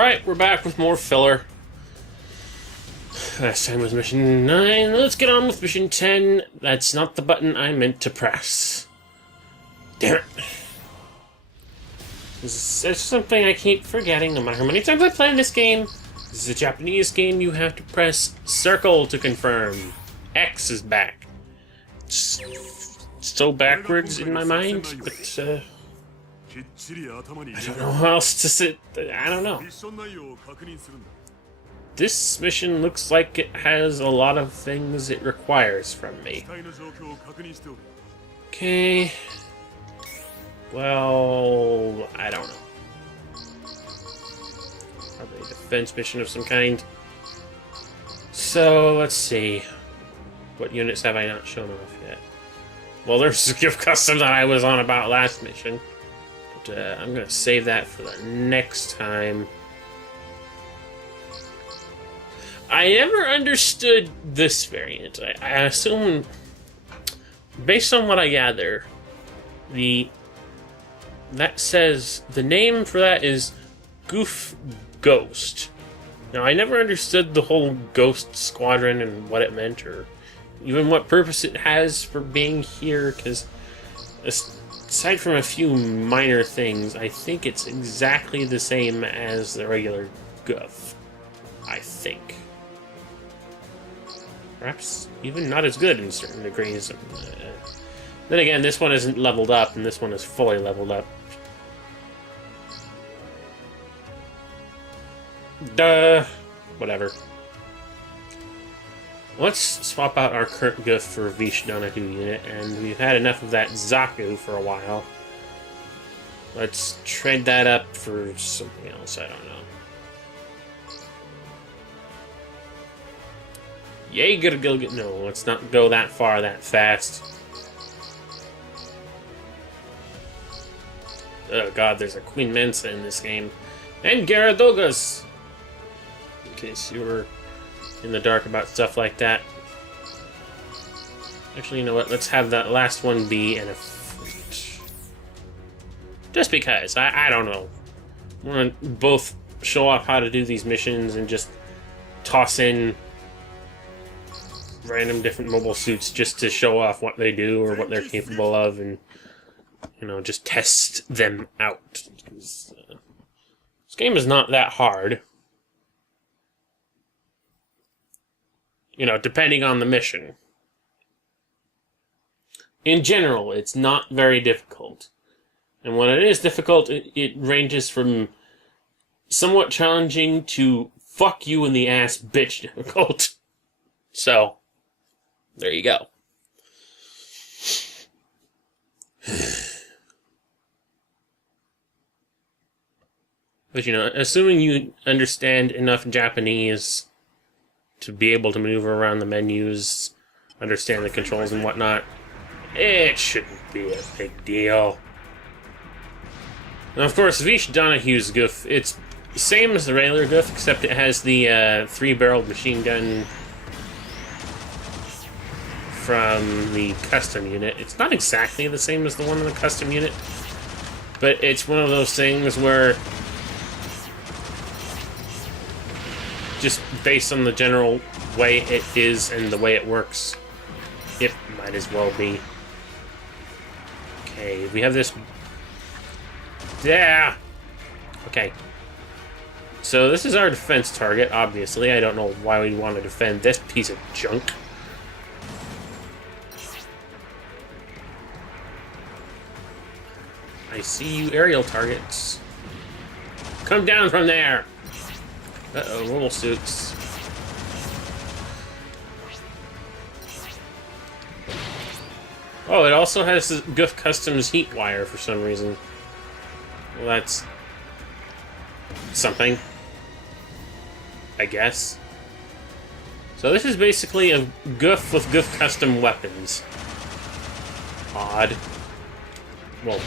Alright, we're back with more filler. Last time was mission 9. Let's get on with mission 10. That's not the button I meant to press. Damn it. This is something I keep forgetting no matter how many times I play this game. This is a Japanese game. You have to press circle to confirm. X is back. It's so backwards in my mind, but I don't know how else to sit. I don't know. This mission looks like it has a lot of things it requires from me. Okay. Well, I don't know. Probably a defense mission of some kind. So, let's see. What units have I not shown off yet? Well, there's the gift custom that I was on about last mission. But I'm going to save that for the next time. I never understood this variant. I assume, based on what I gather, that says the name for that is Goof Ghost. Now, I never understood the whole Ghost Squadron and what it meant, or even what purpose it has for being here, because aside from a few minor things, I think it's exactly the same as the regular Goof. I think. Perhaps even not as good in certain degrees. Then again, this one isn't leveled up, and this one is fully leveled up. Duh. Whatever. Let's swap out our current Goof for a DevasiaMentality unit, and we've had enough of that Zaku for a while. Let's trade that up for something else, I don't know. No, let's not go that far that fast. Oh god, there's a Queen Mensa in this game. And Gyaradogas! In case you were in the dark about stuff like that. Actually, you know what? Let's have that last one be an effort. Just because. I don't know. I want to both show off how to do these missions and just toss in random different mobile suits just to show off what they do or what they're capable of, and, you know, just test them out. This game is not that hard. You know, depending on the mission. In general, it's not very difficult. And when it is difficult, it ranges from somewhat challenging to fuck you in the ass bitch difficult. So, there you go. But, you know, assuming you understand enough Japanese to be able to maneuver around the menus, understand the controls and whatnot, it shouldn't be a big deal. And of course, DevasiaMentalty's Goof, it's the same as the regular Goof, except it has the 3-barreled machine gun from the custom unit. It's not exactly the same as the one in the custom unit, but it's one of those things where, just based on the general way it is and the way it works, it might as well be. Okay, we have this. Yeah! Okay. So this is our defense target, obviously. I don't know why we want to defend this piece of junk. I see you aerial targets. Come down from there! Uh-oh, mobile suits. Oh, it also has the Goof Customs heat wire for some reason. Well, that's something, I guess. So this is basically a Goof with Goof Custom weapons. Odd. Well,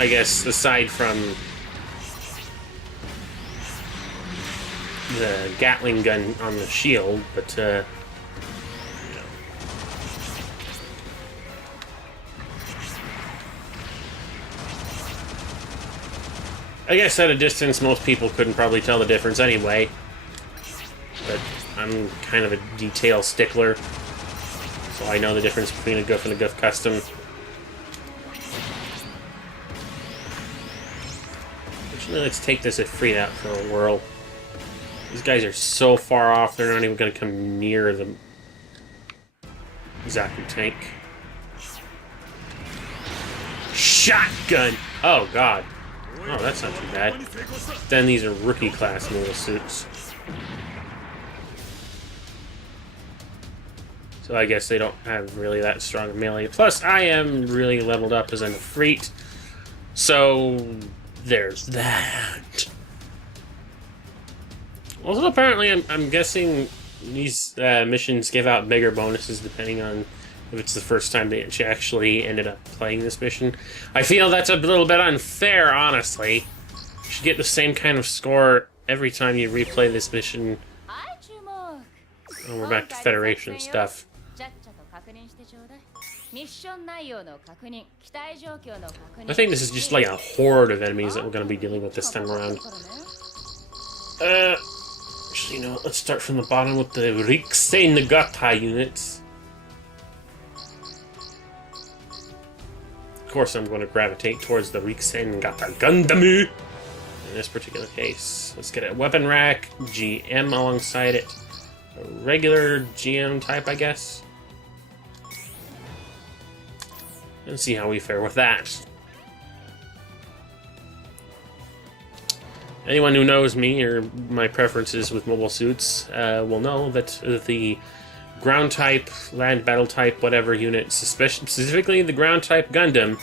I guess aside from the Gatling gun on the shield, but you know. I guess at a distance, most people couldn't probably tell the difference anyway. But I'm kind of a detail stickler, so I know the difference between a Goof and a Goof Custom. Actually, let's take this Ifrit out for a whirl. These guys are so far off, they're not even going to come near the Zaku tank. Shotgun! Oh, God. Oh, that's not too bad. Then these are rookie class mobile suits. So I guess they don't have really that strong a melee. Plus, I am really leveled up as an Ifrit. So, there's that. Also, apparently, I'm guessing these missions give out bigger bonuses depending on if it's the first time they actually ended up playing this mission. I feel that's a little bit unfair, honestly. You should get the same kind of score every time you replay this mission. Oh, we're back to Federation stuff. I think this is just like a horde of enemies that we're going to be dealing with this time around. Actually, you know, let's start from the bottom with the Rikse Nagata units. Of course, I'm going to gravitate towards the Rikse Nagata Gundam in this particular case. Let's get a weapon rack, GM alongside it. A regular GM type, I guess. Let's see how we fare with that. Anyone who knows me or my preferences with mobile suits will know that the ground type, land battle type, whatever units, specifically the ground type Gundam,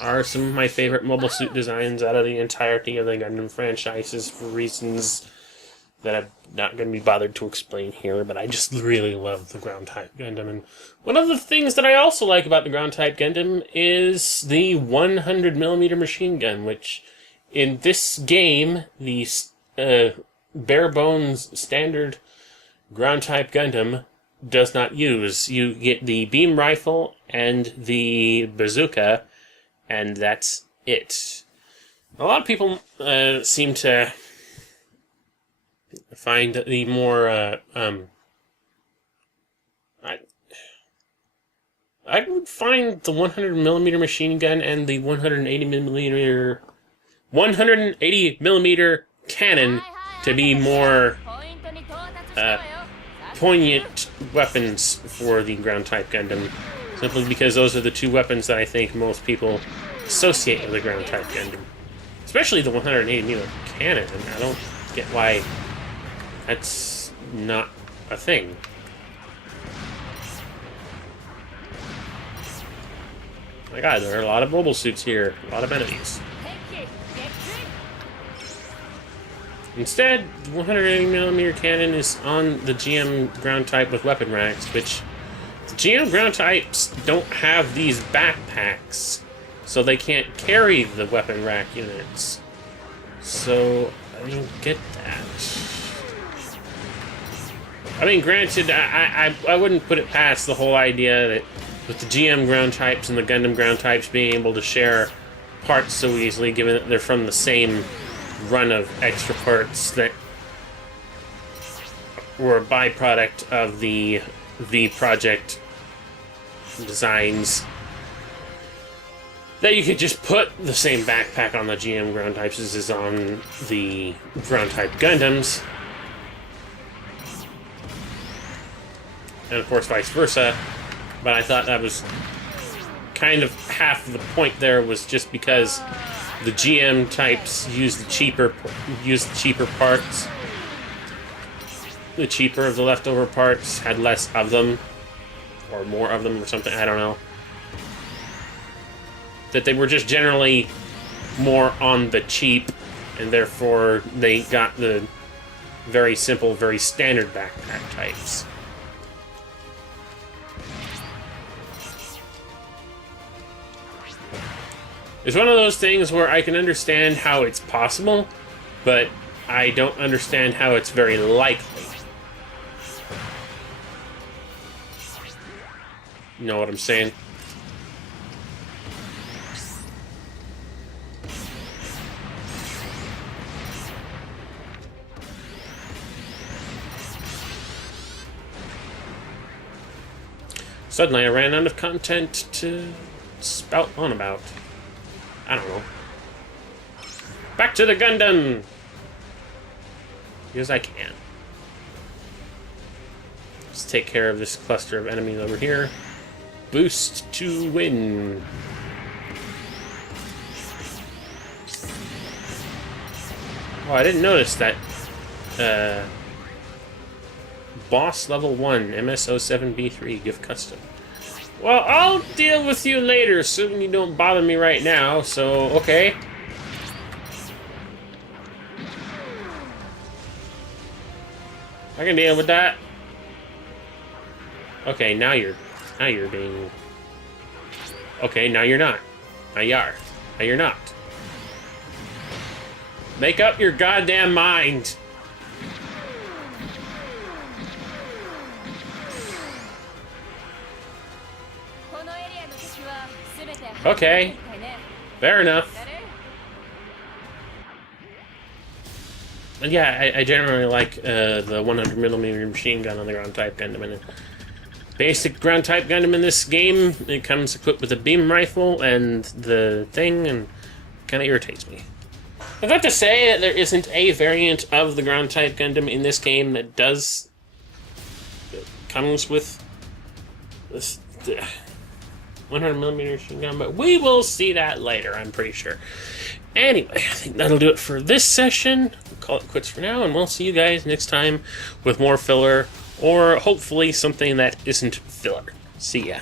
are some of my favorite mobile suit designs out of the entirety of the Gundam franchises for reasons that I'm not going to be bothered to explain here, but I just really love the ground type Gundam. And one of the things that I also like about the ground type Gundam is the 100mm machine gun, which in this game, the bare bones standard ground type Gundam does not use. You get the beam rifle and the bazooka, and that's it. A lot of people seem to find the more I would find the 100mm machine gun and the 180mm cannon to be more poignant weapons for the ground type Gundam, simply because those are the two weapons that I think most people associate with the ground type Gundam, especially the 180mm cannon. I don't get why that's not a thing. My God, there are a lot of mobile suits here, a lot of enemies. Instead, the 180mm cannon is on the GM ground type with weapon racks, which the GM ground types don't have these backpacks, so they can't carry the weapon rack units. So, I don't get that. I mean, granted, I wouldn't put it past the whole idea that with the GM ground types and the Gundam ground types being able to share parts so easily, given that they're from the same run of extra parts that were a byproduct of the project designs, that you could just put the same backpack on the GM ground types as is on the ground type Gundams, and of course vice versa. But I thought that was kind of half of the point there, was just because the GM types use the cheaper parts. The cheaper of the leftover parts had less of them, or more of them, or something. I don't know. That they were just generally more on the cheap, and therefore they got the very simple, very standard backpack types. It's one of those things where I can understand how it's possible, but I don't understand how it's very likely. You know what I'm saying? Suddenly I ran out of content to spout on about. I don't know. Back to the Gundam! Because I can. Let's take care of this cluster of enemies over here. Boost to win. Oh, I didn't notice that. Boss level 1, MS07B3, give custom. Well, I'll deal with you later, assuming you don't bother me right now, so, okay. I can deal with that. Okay, now you're being... Okay, now you're not. Now you are. Now you're not. Make up your goddamn mind! Okay. Fair enough. And yeah, I generally like the 100mm machine gun on the ground type Gundam. And basic ground type Gundam in this game, it comes equipped with a beam rifle and the thing, and kind of irritates me. I'd like to say that there isn't a variant of the ground type Gundam in this game that comes with this 100mm machine gun, but we will see that later, I'm pretty sure. Anyway, I think that'll do it for this session. We'll call it quits for now, and we'll see you guys next time with more filler, or hopefully something that isn't filler. See ya.